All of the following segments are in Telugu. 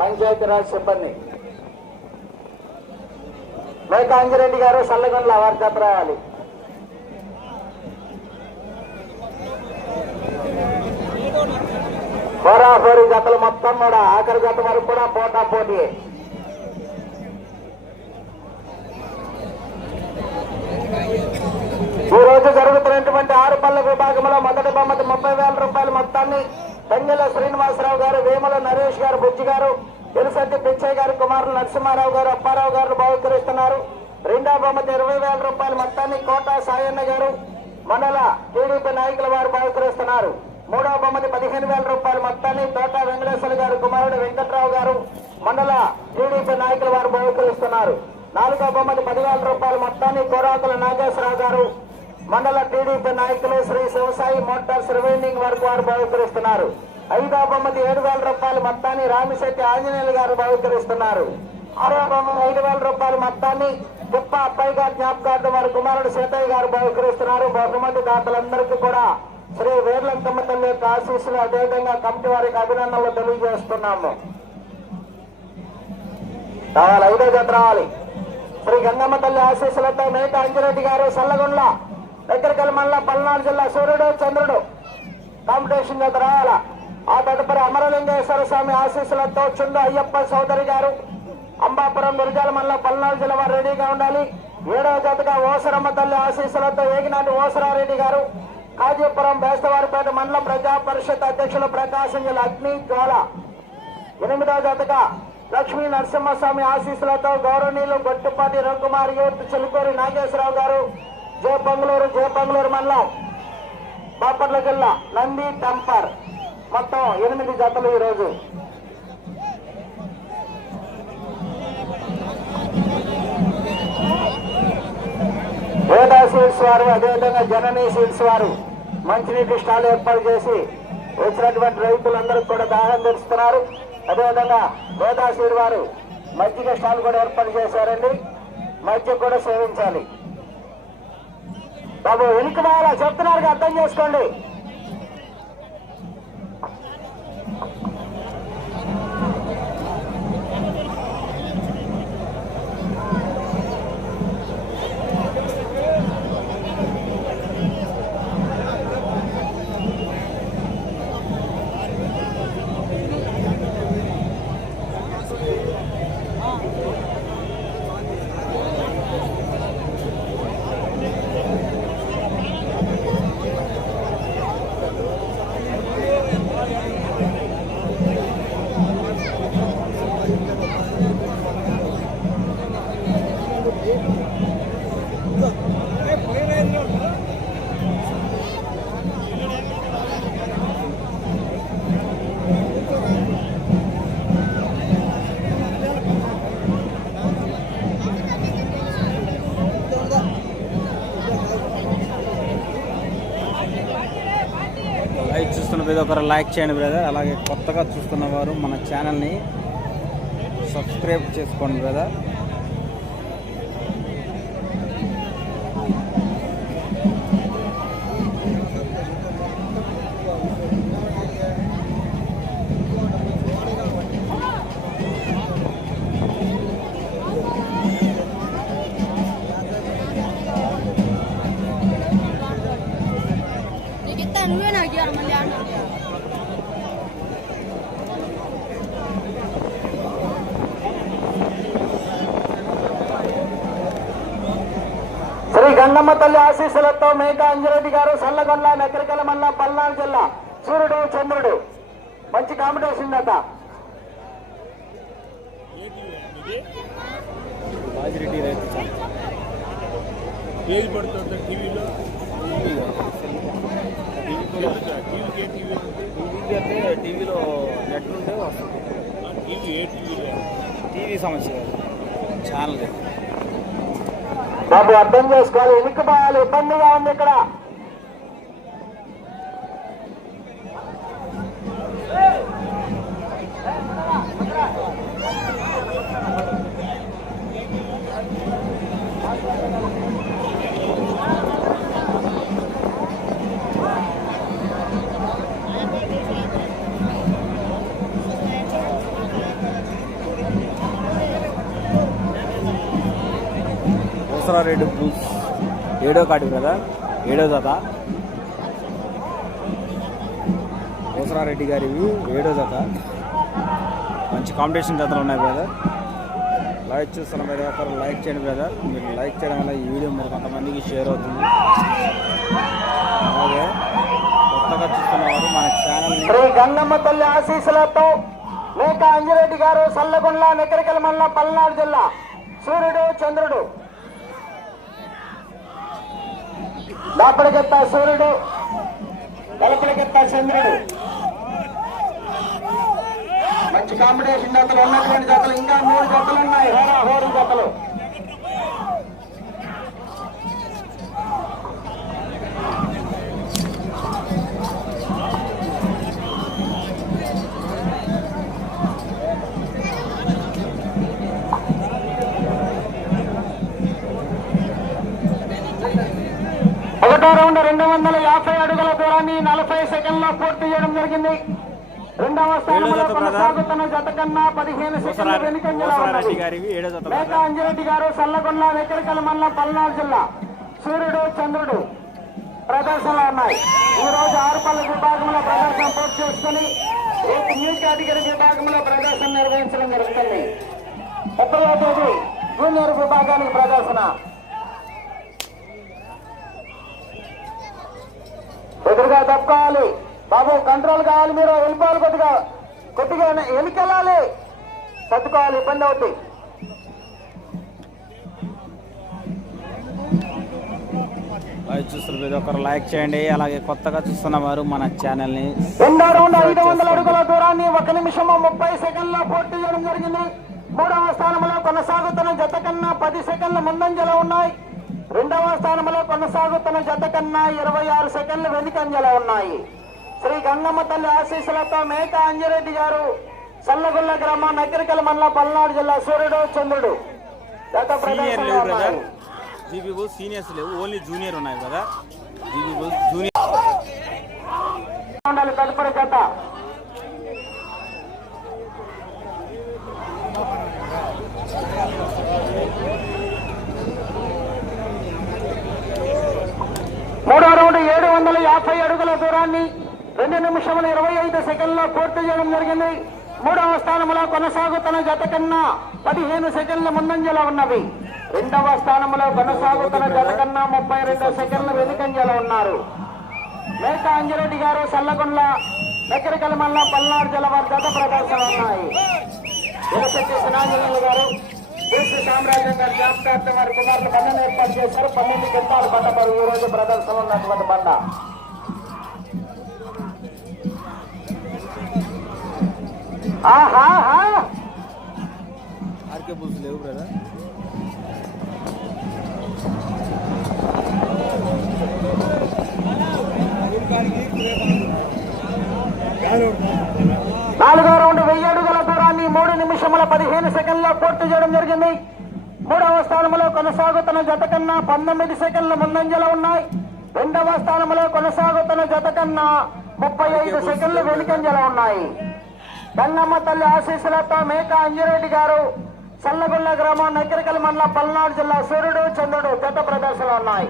పంచాయతీరాజ్ సిబ్బంది. మేకాంజిరెడ్డి గారు సల్లగొండల వారి రాయాలి. హోరాహోరీ జతలు మొత్తం కూడా ఆఖరి జత వరకు కూడా పోటా పోటీ. ఈ రోజు జరుగుతున్నటువంటి ఆరు పళ్ళ విభాగంలో మొదటి బహుమతి ముప్పై వేల రూపాయల మొత్తాన్ని తంగెల శ్రీనివాసరావు గారు వేముల నరేష్ గారు బుజ్జి గారు ఎలుసంటి పిచ్చయ్య గారు కుమారులు నరసింహారావు గారు అప్పారావు గారు బహుకరిస్తున్నారు. రెండో బహుమతి ఇరవై వేల రూపాయల మొత్తాన్ని కోట సాయన్న గారు మండల టీడీపీ నాయకుల వారు బహుకరిస్తున్నారు. మూడవ బహుమతి పదిహేను వేల రూపాయల మొత్తాన్ని తోట వెంకటేశ్వర గారు కుమారుడు వెంకట్రావు గారు మండల టీడీపీ నాయకుల వారు బహుకరిస్తున్నారు. నాలుగో బహుమతి పదివేల రూపాయల మొత్తాన్ని కోరాకుల నాగేశ్వరరావు గారు మండల టీడీపీ నాయకులు శ్రీ శివసాయి మోటార్స్ రివైండింగ్ వరకు వారు బహుకరిస్తున్నారు. ఐదో బహుమతి ఏడు వేల రూపాయల మొత్తాన్ని రామిశెట్టి ఆంజనేయులు గారు బహుకరిస్తున్నారు. ఆరో బహుమతి ఐదు వేల రూపాయల మొత్తాన్ని గొప్ప అబ్బాయి గారి జ్ఞాపకార్థం వారి కుమారుడు సీతయ్య గారు బహుకరిస్తున్నారు. బహుమతి దాతలందరికీ కూడా శ్రీ వేర్లంకమ్మ తల్లి యొక్క ఆశీస్సులు అదేవిధంగా కమిటీ వారికి అభినందనలు తెలియజేస్తున్నాము. కావాలి ఐదో జత రావాలి. శ్రీ గంగమ్మ తల్లి ఆశీస్సులతో మేక అంజిరెడ్డి గారు సల్లగుండ్ల దగ్గరకల్ మల్ల పల్నాడు జిల్లా సూర్యుడు చంద్రుడు. కాంపిటీషన్ జత రావాలా? ఆ తదుపరి అమరలింగేశ్వర స్వామి ఆశీస్సులతో చుండు అయ్యప్ప సోదరి గారు అంబాపురం గురిజాల మల్ల పల్నాడు జిల్లా వారు రెడీగా ఉండాలి. ఏడవ జతగా ఓసరమ్మ తల్లి ఆశీస్సులతో ఏగినాటి ఓసరారెడ్డి గారు కాజీపురం బేస్తవారిపేట మండలం ప్రజా పరిషత్ అధ్యక్షులు ప్రకాశం జిల్లా అగ్ని జ్వాల. ఎనిమిదవ జతగా లక్ష్మీ నరసింహస్వామి ఆశీస్సులతో గౌరవనీయులు గొట్టుపాటి రఘుకుమార్ యూత్ చిలుకూరి నాగేశ్వరరావు గారు జే బంగళూరు జే బంగళూరు మండలం బాపట్ల జిల్లా నంది టంపర్. మొత్తం ఎనిమిది జతలు ఈరోజు. వేదా సీడ్స్ వారు అదేవిధంగా జననీ సీల్స్ వారు మంచినీటి స్టాల్ ఏర్పాటు చేసి వచ్చినటువంటి రైతులందరికీ కూడా దాహం తెలుస్తున్నారు. అదేవిధంగా వేదా సీడ్ వారు మజ్జిగ స్టాల్ కూడా ఏర్పాటు చేశారండి. మధ్య కూడా సేవించాలి. బాబు వెనుక చెప్తున్నారు అర్థం చేసుకోండి. లైక్ ఒకరు లైక్ చేయండి బ్రదర్ అలాగే కొత్తగా చూస్తున్న వారు మన ఛానల్ని సబ్స్క్రైబ్ చేసుకోండి బ్రదర్ గంగమ్మ తల్లి ఆశీస్సులతో మేక అంజిరెడ్డి గారు సల్లగొండ నెక్కరికల మల్ల పల్నాడు జిల్లా సూర్యుడు చంద్రుడు మంచి కాంపిటీషన్ అంటే టీవీలో నెట్ ఉంటే వస్తుంది టీవీ ఏ టీవీ సమస్య ఛానల్. బాబు అర్థం చేసుకోవాలి. ఎన్నిక పోవాలి. ఇబ్బందిగా ఉంది ఇక్కడ. కోసరారెడ్డి బ్లూస్ ఏడో కాటి కదా ఏడో జత. కోసరారెడ్డి గారివి. ఏడో జత. మంచి కాంపిటీషన్ జతలు ఉన్నాయి బ్రదర్. లైక్ చూస్తున్న ప్రతి ఒక్కరు లైక్ చేయండి బ్రదర్. మీరు లైక్ చేయడం వల్ల ఈ వీడియో మరి కొంతమందికి షేర్ అవుతుంది. అలాగే కొత్తగా చూస్తున్న వారు మన ఛానల్ శ్రీ గంగమ్మ తల్లి ఆశీస్సులతో మేక అంజిరెడ్డి గారు సల్లగొండ నెక్కరికల మల్ల పల్నాడు జిల్లా. సూర్యుడు చంద్రుడు. దాపడికెత్త సూర్యుడు. వెలపడికెత్త చంద్రుడు. మంచి కాంపిటీషన్ జతలు ఉన్నటువంటి జతలు ఇంకా మూడు జతలు ఉన్నాయి. హోరా హోరు జతలు. రౌండ్ రెండు వందల యాభై అడుగుల దూరాన్ని నలభై సెకండ్లో పూర్తి చేయడం జరిగింది. రెండవ స్థానంలో. కొనసాగుతున్న జత కన్నా పదిహేను సెకండ్ల కోసరారెడ్డి వెనుకంజలో మేక అంజిరెడ్డి గారు సల్లగొండ వెక్కడికల మండలం పల్నాడు జిల్లా. సూర్యుడు చంద్రుడు ప్రదర్శనలో ఉన్నాయి. ఈ రోజు ఆరుపల్లి విభాగంలో ప్రదర్శన పూర్తి చేసుకుని రేపు న్యూ కేటగిరీ విభాగంలో ప్రదర్శన నిర్వహించడం జరుగుతుంది. ముప్పై తేదీ జూనియర్ విభాగానికి ప్రదర్శన. ఎదురుగా తప్పుకోవాలి బాబు కంట్రోల్ కావాలి మీరు. వెళ్ళిపోవాలి కొద్దిగా కొద్దిగా వెనుకెళ్ళాలి సర్దుకోవాలి ఇబ్బంది అవుతుంది లైక్ చూస్తున్న ప్రతి ఒక్కరు లైక్ చేయండి. అలాగే కొత్తగా చూస్తున్న వారు మన ఛానల్ని రెండో రౌండ్ ఐదు వందల అడుగుల దూరాన్ని ఒక నిమిషము ముప్పై సెకండ్ల పూర్తి చేయడం జరిగింది. మూడవ స్థానంలో కొనసాగుతున్న జత కన్నా పది సెకండ్ల ముందంజలో ఉన్నాయి. రెండవ స్థానంలో కొనసాగుతున్న జత కన్నా ఇరవై ఆరు సెకండ్లు వెనుకంజలో ఉన్నాయి. శ్రీ గంగమ్మ తల్లి ఆశీస్సులతో మేక అంజిరెడ్డి గారు సల్లగుల్ల గ్రామం నగరికల మండలం పల్నాడు జిల్లా సూర్యుడు చంద్రుడు. గత సీనియర్ ప్రదర్శనలో లేవు బ్రదర్ ఉన్నాయి. జీబీ బోస్ సీనియర్స్ లేవు. ఓన్లీ జూనియర్ ఉన్నాయి కదా జూనియర్. తదుపరి జత. మూడో రౌండ్ ఏడు వందల యాభై అడుగుల దూరాన్ని రెండు నిమిషముల ఇరవై ఐదు సెకండ్లో పూర్తి చేయడం జరిగింది. మూడవ స్థానంలో కొనసాగుతున్న జత కన్నా పదిహేను సెకండ్ల ముందంజలో ఉన్నవి. రెండవ స్థానంలో కొనసాగుతున్న జత కన్నా ముప్పై రెండు సెకండ్ల వెనుకంజలో ఉన్నారు. మేక అంజిరెడ్డి గారు సల్లగొండ్ల దగ్గరికల మల్ల పల్నాడు జిల్లా వారి ప్రదర్శన ఉన్నాయి. ఇరశెట్టి సినాంజనేయులు గారు సామ్రాజ్యం గారి జ్ఞాపకార్థం వారి కుమారులు బండను ఏర్పాటు చేశారు. పన్నెండు బండ మరి ఈ రోజు ప్రదర్శన ఉన్నటువంటి ఆహా ఆర్కే బుల్స్ లేవు బ్రదర్. నాలుగో రౌండ్ వెయ్యి అడుగుల దూరాన్ని మూడు నిమిషముల పదిహేను సెకండ్లో పూర్తి చేయడం జరిగింది. మూడవ స్థానంలో కొనసాగుతున్న జత కన్నా పంతొమ్మిది సెకండ్ల ముందంజలో ఉన్నాయి. రెండవ స్థానంలో కొనసాగుతున్న జత కన్నా ముప్పై ఐదు సెకండ్లు వెనుకంజలో ఉన్నాయి. గంగమ్మ తల్లి ఆశీస్సులతో మేక అంజిరెడ్డి గారు చల్లగుళ్ళ గ్రామం నకిరికల మండలం పల్నాడు జిల్లా సూర్యుడు చంద్రుడు జత ప్రదర్శనలు ఉన్నాయి.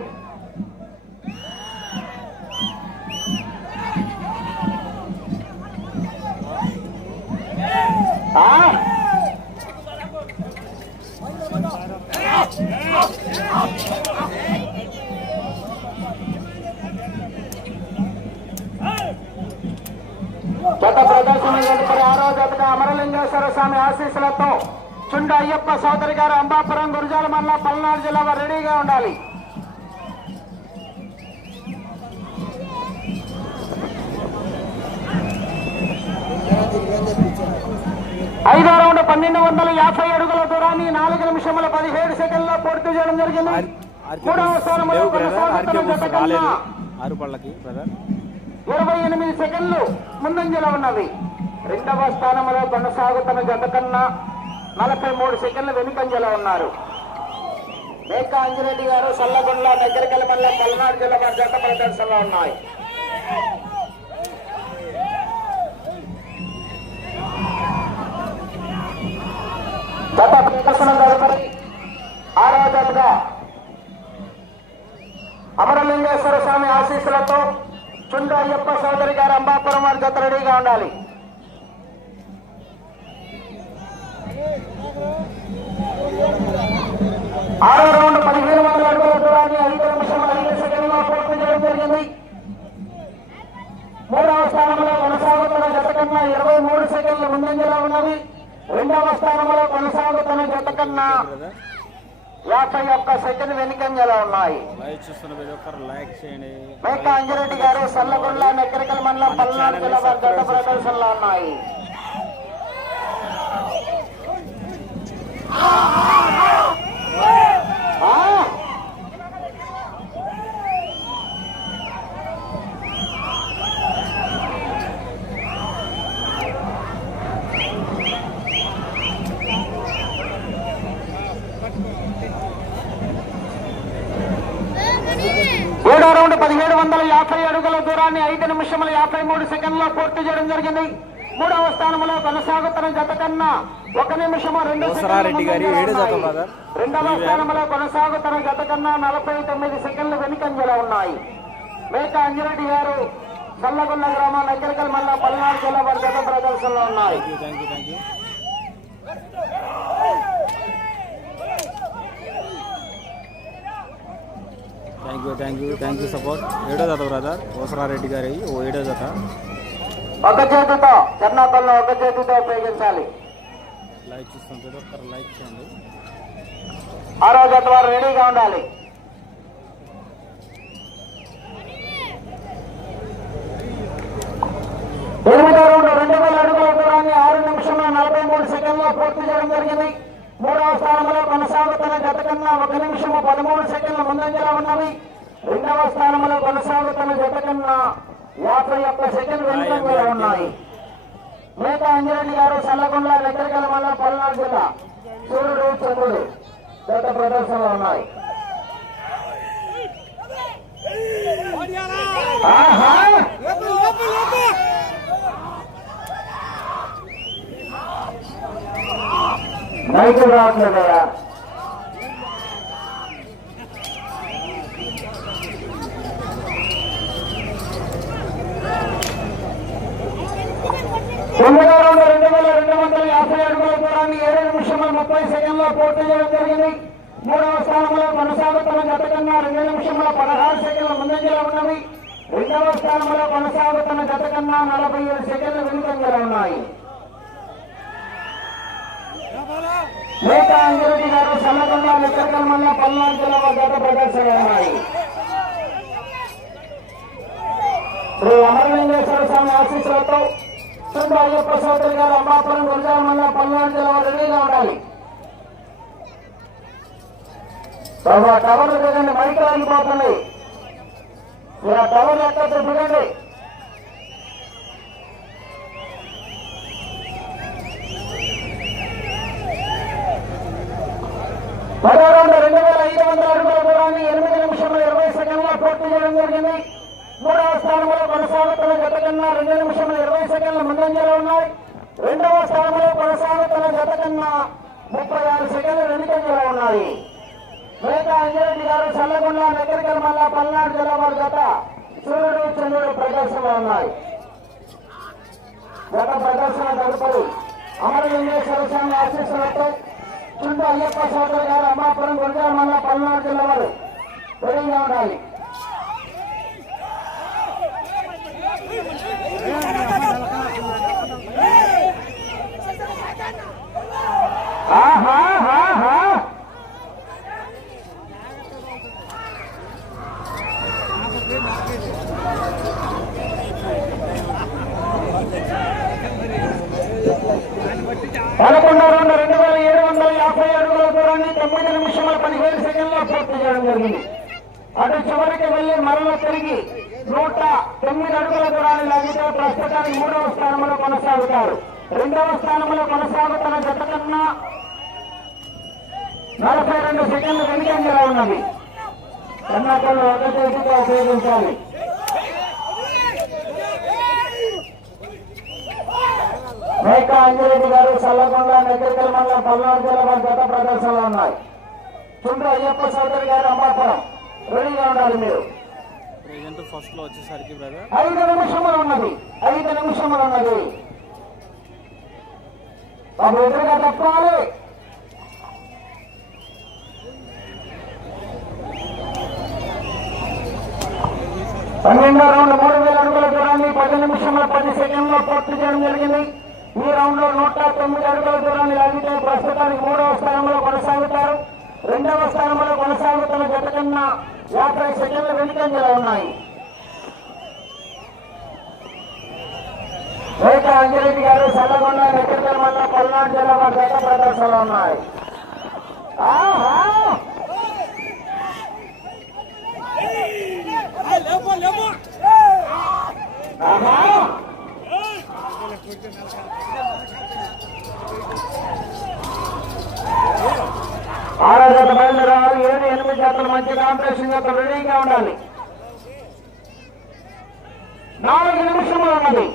ఆ? గత ప్రదర్శన తదుపరి ఆరో జతగా అమరలింగేశ్వర స్వామి ఆశీస్సులతో చుండ అయ్యప్ప సోదరి గారు అంబాపురం గురుజాల మండలం పల్నాడు జిల్లా వారు రెడీగా ఉండాలి. ఐదో రౌండ్ పన్నెండు వందల యాభై అడుగుల దూరాన్ని నాలుగు నిమిషముల పదిహేడు సెకండ్లో పూర్తి చేయడం జరిగింది. మూడవ స్థానంలో ఇరవై ఎనిమిది సెకండ్లు ముందంజలో ఉన్నవి రెండవ స్థానంలో కొనసాగుతున్న జత కన్నా నలభై మూడు సెకండ్లు వెనుకంజలో ఉన్నారు. మేక అంజిరెడ్డి గారు సల్లగొండ దగ్గరికెళ్ళ మల్ల పల్నాడు జిల్లా జత ప్రదర్శనలో ఉన్నాయి. అమరలింగేశ్వర స్వామి ఆశీస్సులతో చుండ అయ్యప్ప సోదరి గారు అంబాపురం వారి జత రెడీగా ఉండాలి. ఆరో రౌండ్ పదిహేను వందల అడుగుల దూరాన్ని ఐదు నిమిషం ఐదు సెకండ్లో పూర్తి చేయడం జరిగింది. మూడవ స్థానంలో కొనసాగుతున్న గత కన్నా ఇరవై మూడు సెకండ్ల ముందంజలో ఉన్నవి. రెండవ స్థానంలో కొనసాగుతున్న జత కన్నా యాభై ఒక్క సెకండ్ వెనుకంజలో ఉన్నాయి. మేక అంజిరెడ్డి గారు సల్లగొండ నెక్కరికల మండలం పల్నాడు జిల్లా వారి గత ప్రదర్శనలో ఉన్నాయి ఆ! ఏడో రౌండ్ పదిహేడు వందల యాభై అడుగుల దూరాన్ని ఐదు నిమిషముల యాభై మూడు సెకండ్లో పూర్తి చేయడం జరిగింది. మూడవ స్థానంలో కొనసాగుతున్న జత కన్నా ఒక నిమిషము రెండు జత. రెండవ. స్థానంలో కొనసాగుతున్న జత కన్నా నలభై తొమ్మిది సెకండ్లు వెనుకంజలో ఉన్నాయి. మేక అంజిరెడ్డి గారు చల్లగొండ గ్రామం నగరికల్ మల్ల పల్నాడు జిల్లా వారి గత ప్రదర్శనలో ఉన్నాయి. Thank you thank you thank you support. ఏడో జత బ్రదర్ ఓసరారెడ్డి గారి ఓ ఏడో జత. ఒక చేతితో చెన్నాపల్లి ఒక చేతితో ఉపయోగించాలి. లైక్ చూస్తున్న ప్రతి ఒక్కరు లైక్ చేయండి. ఆరో జత వారు రెడీగా ఉండాలి. ఎనిమిదో రౌండ్ రెండు వేల అడుగుల దూరాన్ని ఆరు నిమిషంలో నలభై మూడు సెకండ్లో పూర్తి చేయడం జరిగింది. మూడవ స్థానంలో కొనసాగుతున్న జత కన్నా ఒక నిమిషము పదమూడు సెకండ్ల ముందంజలో ఉన్నవి. రెండవ స్థానంలో కొనసాగుతున్న జత కన్నా యాభై ఒక్క సెకండ్ వెనుకంజలో ఉన్నాయి. మేక అంజిరెడ్డి గారు సల్లగొండ నెక్కరికల మండలం పల్నాడు జిల్లా సూర్యుడు చంద్రుడు గత ప్రదర్శనలో ఉన్నాయి! నైట్ రావట్లేదయ్యా తొమ్మిదో రౌండ్ రెండు వేల రెండు వందల యాభై అడుగుల దూరాన్ని ఏడు నిమిషముల ముప్పై సెకండ్లో పూర్తి చేయడం జరిగింది. మూడవ స్థానంలో కొనసాగుతున్న జత కన్నా రెండు నిమిషముల పదహారు సెకండ్ల ముందంజలో ఉన్నవి. రెండవ స్థానంలో కొనసాగుతున్న జత కన్నా నలభై ఏడు సెకండ్ల వెనుకంజలో ఉన్నాయి. మేక అంగిరెడ్డి గారు సల్లగొండ నిక్కరకల్ మండలం పల్నాడు జిల్లా వారి జత ఉన్నాయి. శ్రీ అమరలింగేశ్వర స్వామి ఆశీస్సులతో చుండు అయ్యప్ప సోదరి గారు అమ్మాపురం గురజాల మండలం పల్నాడు జిల్లా రెడీగా ఉండాలి. బాబా టవర్లు చూడండి మైకి ఆగిపోతుంది మీరు ఆ టవర్లు ఎక్కడ చూడండి పదహారు రౌండ్ రెండు వేల ఐదు వందల అడుగుల దూరాన్ని ఎనిమిది నిమిషంలో ఇరవై సెకండ్లో పూర్తి చేయడం జరిగింది. స్థానంలో కొనసాగుతున్న జతకన్నా రెండు నిమిషముల ఇరవై సెకండ్ల ముందంజలో ఉన్నాయి. రెండవ స్థానంలో కొనసాగుతున్న జత కన్నా ముప్పై ఆరు సెకండ్లు వెనుకంజలో ఉన్నాయి. మేక అంజరెడ్డి గారు చల్లగొండ నగరికల మల్ల పల్నాడు జిల్లా వారి జత సూర్యుడు చంద్రుడు ప్రదర్శనలో ఉన్నాయి. గత ప్రదర్శన తదుపరి అమరలింగేశ్వర స్వామి ఆశీస్సులతో చుండు అయ్యప్ప సోదరు గారు అమ్మాపురం గురిజాల మల్ల పల్నాడు జిల్లా వారు. రెడీగా ఉండాలి ఆహా, ఆహా. పదకొండో రెండు రెండు వేల ఏడు వందల యాభై అడుగుల దూరాన్ని తొమ్మిది నిమిషముల పదిహేడు సెకండ్లో పూర్తి చేయడం జరిగింది అటు చివరికి వెళ్ళి మరల తిరిగి నూట తొమ్మిది అడుగుల దూరాన్ని లాగితే ప్రస్తుతానికి మూడవ స్థానంలో కొనసాగుతారు రెండవ స్థానంలో కొనసాగుతున్న జత కన్నా నలభై రెండు సెకండ్లు వెనుకంజలో ఉన్నది. కర్ణాటకలో ఒక చేతితో ఉపయోగించాలి. మేక అంజిరెడ్డి గారు చల్లకొండ నెగ్గరికల మండలం పల్నాడు జిల్లా గత ప్రదర్శనలో ఉన్నాయి. చుండ్రు అయ్యప్ప చౌదరి గారు అమ్మాపురం రెడీగా ఉండాలి మీరు. ప్రజెంట్ ఫస్ట్లో వచ్చేసరికి ఐదు నిమిషములు ఉన్నది. ఐదు నిమిషములు ఉన్నది. బాబు ఎదురుగా పన్నెండో రౌండ్ మూడు వేల అడుగుల దూరాన్ని పది నిమిషంలో పది సెకండ్లో పూర్తి చేయడం జరిగింది. ఈ రౌండ్లో నూట తొమ్మిది అడుగుల దూరాన్ని లాగితే ప్రస్తుతానికి మూడవ స్థానంలో కొనసాగుతారు. రెండవ స్థానంలో కొనసాగుతున్న జత కన్నా యాభై సెకండ్ల వెనుకంజలో ఉన్నాయి. రేఖ అంజరెడ్డి గారు సల్లగొండ నెక్కల మండలం పల్నాడు జిల్లా వారి గత ప్రదర్శనలు ఉన్నాయి ఆహా! ఆహా! ఆరో జత బయలుదేరాలి ఏడు ఎనిమిది జతలు మంచి కాంపిటీషన్ జత రెడీగా ఉండాలి నాలుగు నిమిషములు ఉన్నది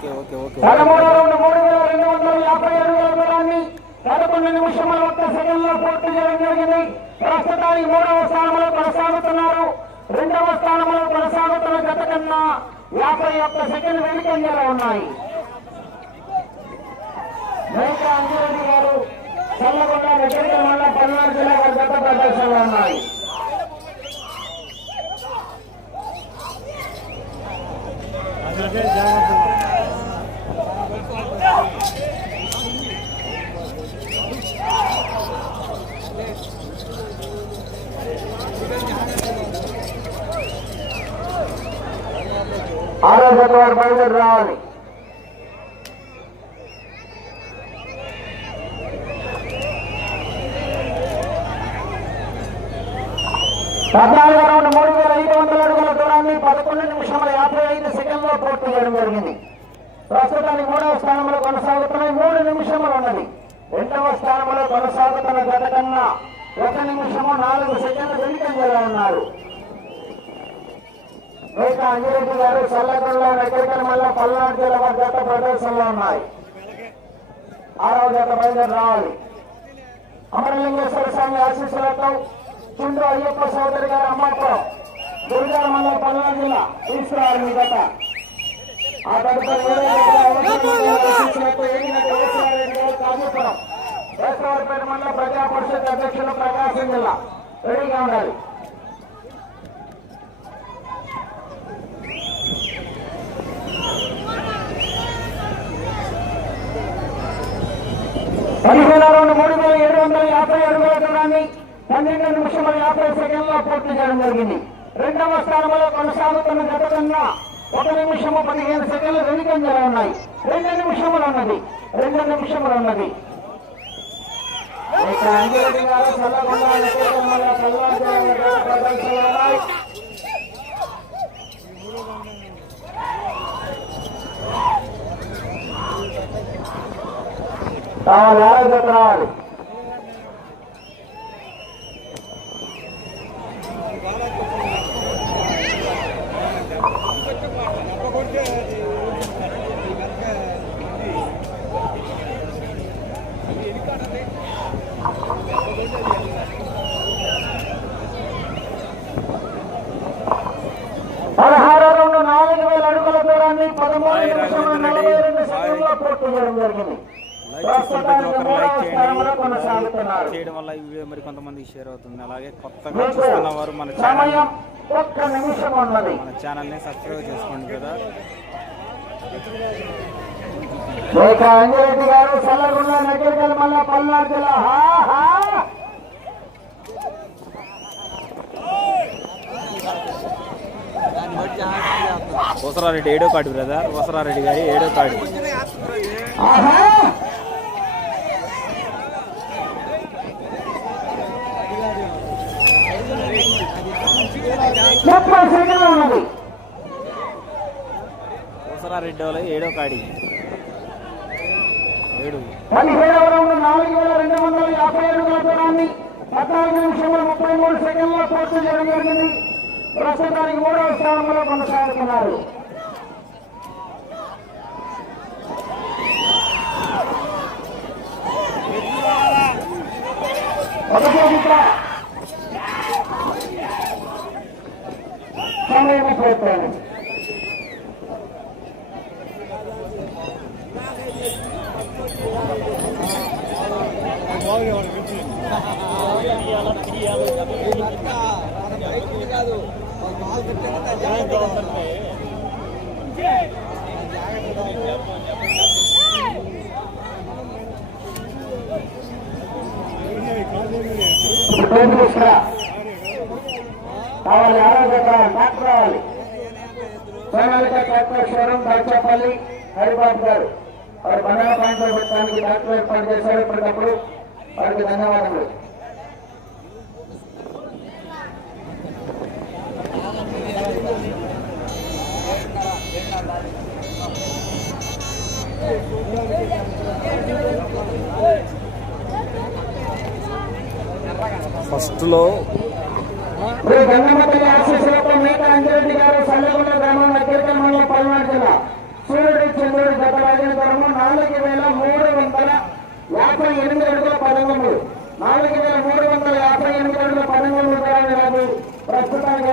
పదమూడు రౌండ్ మూడు వేల రెండు వందల యాభై అడుగుల దూరాన్ని పదకొండు నిమిషముల ఒక్క సెకండ్లో పూర్తి చేయడం జరిగింది. ప్రస్తుతానికి మూడవ స్థానంలో కొనసాగుతున్నారు. రెండవ స్థానంలో కొనసాగుతున్న గత కన్నా యాభై ఒక్క సెకండ్ వెనుకంజలో ఉన్నాయి. మేక అంజిరెడ్డి గారు చల్లగొండ వెంకటగిరి మండలం పల్నాడు జిల్లా వారి గత ప్రదర్శనలో ఉన్నాయి. ఆరో జత వారు రావాలి. పద్నాలుగు రౌండ్ మూడు వేల ఐదు వందల అడుగుల దూరాన్ని పదకొండు నిమిషముల యాభై ఐదు సెకండ్లో పూర్తి చేయడం జరిగింది. ప్రస్తుతానికి మూడవ స్థానంలో కొనసాగుతున్నాయి. మూడు నిమిషములు ఉన్నది. రెండవ స్థానంలో కొనసాగుతున్న గత కన్నా ఒక నిమిషము నాలుగు సెకండ్లు వెనుకంజలో ఉన్నారు. మేక అంజిరెడ్డి గారు చల్లగొండ నగరికల్ మల్ల పల్నాడు జిల్లా వారి జత ప్రదర్శనలో ఉన్నాయి. ఆరవ జత బయలుదేరి రావాలి. అమరలింగేశ్వర స్వామి ఆశీస్సులతో చుండ్రు అయ్యప్ప సోదరి గారు అమ్మాపురం దుర్గా మండలం పల్నాడు జిల్లా తీసుకురావాలి మీ గత ఆ తదుపరి ఏడవ మండల ప్రజా పరిషత్ అధ్యక్షులు ప్రకాశం జిల్లా రెడీగా ఉండాలి. పదిహేను రెండు మూడు వేల ఏడు వందల యాభై అడుగుల దూరాన్ని పన్నెండు నిమిషముల యాభై సెకండ్లో పూర్తి చేయడం జరిగింది. రెండవ స్థానంలో కొనసాగుతున్న గత కన్నా ఒక నిమిషము పదిహేను సెకండ్లు వెనుకంజలో ఉన్నాయి. రెండు నిమిషములు ఉన్నది. రెండు నిమిషములు ఉన్నది. ఇక గారు నరసింహ మండల పల్నాడు జిల్లా వారి ప్రదర్శనలో ఉన్నాయి. కావాలి ఆరోగ్యం రావాలి పదహారు రెండు నాలుగు వేల అడుగుల దూరాన్ని పదమూడు హాయ్ నిమిషముల రాఘవేంద్ర నలభై రెడ్డి. రెండు హాయ్. సెకండ్లో పూర్తి చేయడం జరిగింది లైక్ చేస్తున్న ప్రతి ఒక్కరు లైక్ ప్రస్తుతానికి మూడవ స్థానంలో చేయండి కొనసాగుతున్నారు లైక్ చేయడం వల్ల ఈ వీడియో మరి కొంతమందికి షేర్ అవుతుంది. అలాగే కొత్తగా చూస్తున్న వారు మన ఛానల్ మన ఛానల్ని సబ్స్క్రైబ్ చేసుకోండి కదా. అంజిరెడ్డి గారు నగరికల్ మల్ల పల్నాడు జిల్లా. ఓసరారెడ్డి ఏడో కార్డు బ్రదర్ ఓసరారెడ్డి గారి ఏడో కార్డు ముప్పై సెకండ్లు ఉన్నది. ఓసరారెడ్డి వాళ్ళ ఏడో కాడి. ఏడు. పదిహేడవ రౌండ్ నాలుగు వేల రెండు వందల యాభై అడుగుల దూరాన్ని పద్నాలుగు నిమిషముల ముప్పై మూడు సెకండ్ల పూర్తి చేయడం జరిగింది. ప్రస్తుతానికి మూడవ స్థానంలో కొనసాగుతున్నారు. ఒకటే చేయాలండి పేరు తీసుకురా కావాలి ఆరోగ్య డాక్టర్ రావాలి సోనాలిక కార్పొరేషన్ బల్చపల్లి హరిబాబు గారు. వారు బంగాళ పాయింట్లో పెట్టడానికి డాక్టర్ ఏర్పాటు చేశారు ఇప్పటికప్పుడు. వారికి ధన్యవాదములు. ఫస్ట్లో శ్రీ గంగమ్మ తల్లి ఆశీస్సులతో మేక అంజిరెడ్డి గారు సల్లగుండ గ్రామం కీర్తన మండలం పల్నాడు జిల్లా సూర్యుడి చంద్రుడి గత రాజేంద్రము నాలుగు వేల మూడు వందల యాభై ఎనిమిది అడుగుల పదంగములు నాలుగు వేల మూడు వందల యాభై ఎనిమిది అడుగుల పదంగములు ప్రస్తుతానికి